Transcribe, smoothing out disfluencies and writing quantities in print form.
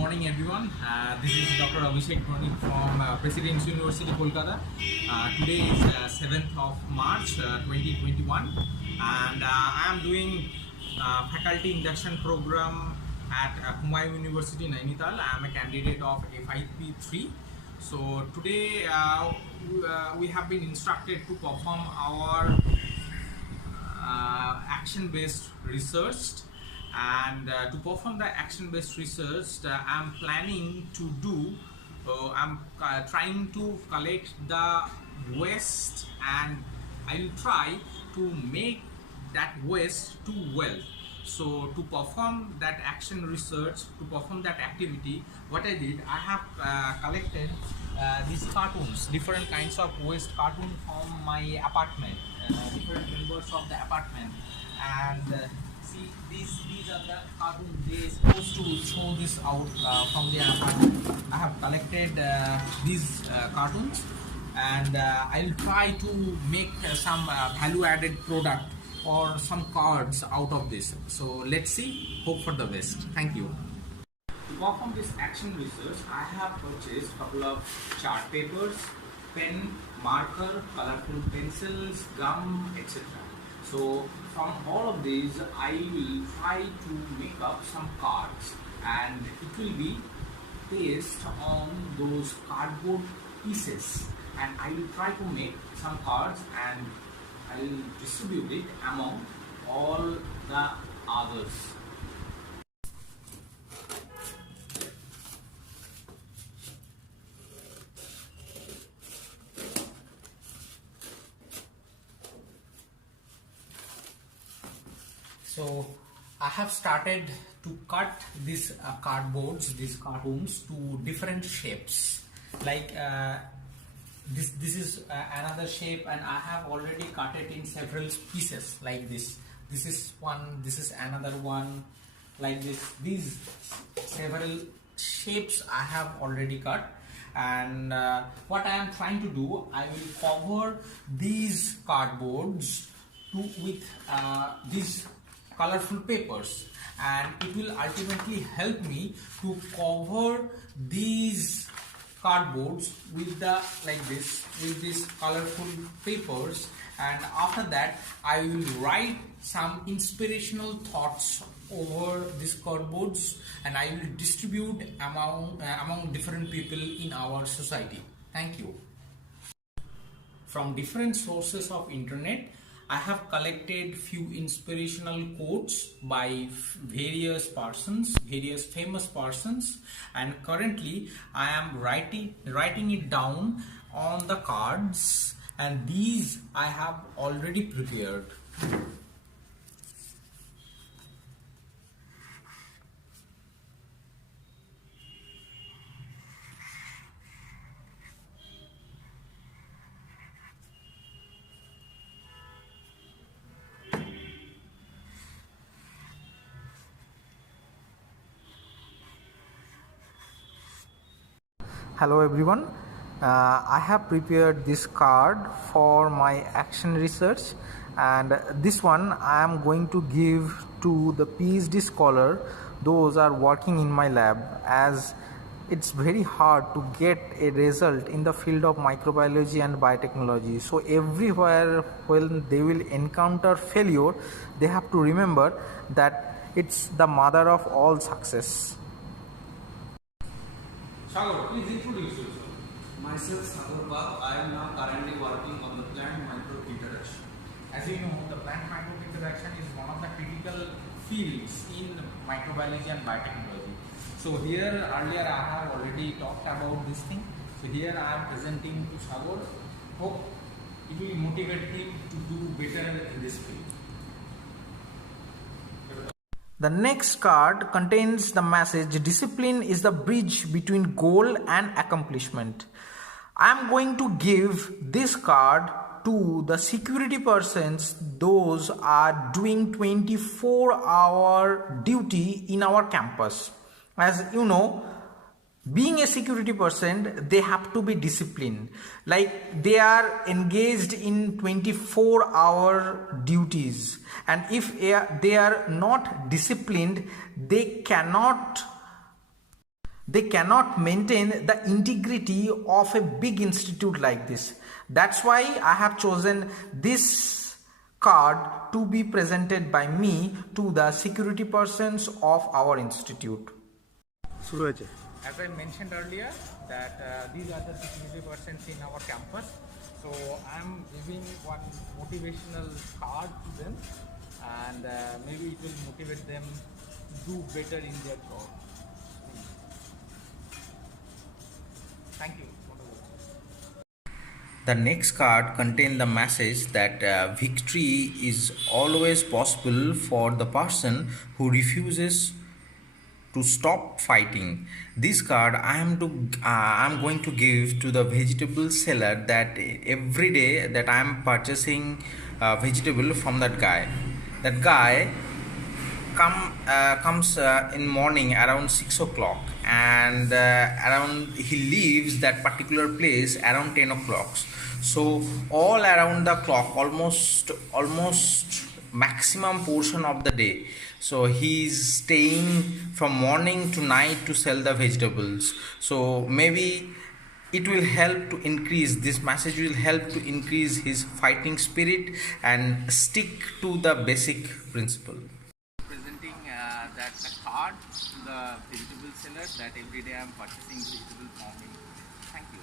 morning everyone. This is Dr. Abhishek Dhoni from President's University, Kolkata. Today is 7th of March 2021 and I am doing faculty induction program at Humayun University, Nainital. I am a candidate of FIP3. So today we have been instructed to perform our action-based research. And to perform the action-based research, I'm planning to do, I'm trying to collect the waste and I'll try to make that waste to wealth. So to perform that action research, to perform that activity, what I did, I have collected these cartoons, different kinds of waste cartoon from my apartment, different members of the apartment, and see these are the cartoons. They supposed to show this out from the apartment. I have collected these cartoons and I'll try to make some value added product or some cards out of this. So let's see, hope for the best. Thank you. To perform this action research, I have purchased a couple of chart papers, pen, marker, colorful pencils, gum, etc. So from all of these, I will try to make up some cards and it will be based on those cardboard pieces, and I will try to make some cards and I will distribute it among all the others. So I have started to cut these cardboards, these cartoons to different shapes. Like this is another shape, and I have already cut it in several pieces like this. This is one, this is another one, like this. These several shapes I have already cut, and what I am trying to do, I will cover these cardboards with these colorful papers, and it will ultimately help me to cover these cardboards with these colorful papers. And after that, I will write some inspirational thoughts over these cardboards and I will distribute among different people in our society. Thank you. From different sources of internet, I have collected few inspirational quotes by various persons, various famous persons, and currently I am writing it down on the cards, and these I have already prepared. Hello everyone, I have prepared this card for my action research, and this one I am going to give to the PhD scholar, those are working in my lab, as it's very hard to get a result in the field of microbiology and biotechnology. So everywhere when they will encounter failure, they have to remember that it's the mother of all success. Sagar, please introduce yourself. Myself, Sagar Bag. I am now currently working on the plant microbe interaction. As you know, the plant microbe interaction is one of the critical fields in microbiology and biotechnology. So here earlier I have already talked about this thing. So here I am presenting to Sagar. Hope it will motivate him to do better in this field. The next card contains the message, discipline is the bridge between goal and accomplishment. I am going to give this card to the security persons, those are doing 24-hour duty in our campus. As you know, being a security person, they have to be disciplined, like they are engaged in 24-hour duties, and if they are not disciplined, they cannot they cannot maintain the integrity of a big institute like this. That's why I have chosen this card to be presented by me to the security persons of our institute. As I mentioned earlier, that these are the security persons in our campus. So I'm giving one motivational card to them, and maybe it will motivate them to do better in their job. Thank you. The next card contains the message that victory is always possible for the person who refuses to stop fighting. This card I am going to give to the vegetable seller that every day that I am purchasing vegetable from that guy. That guy comes in morning around 6 o'clock, and around he leaves that particular place around 10 o'clock. So all around the clock, almost maximum portion of the day, so he's staying from morning to night to sell the vegetables. So maybe it will help to increase, this message will help to increase his fighting spirit and stick to the basic principle. Presenting that a card to the vegetable seller that every day I am purchasing vegetable from him. Thank you.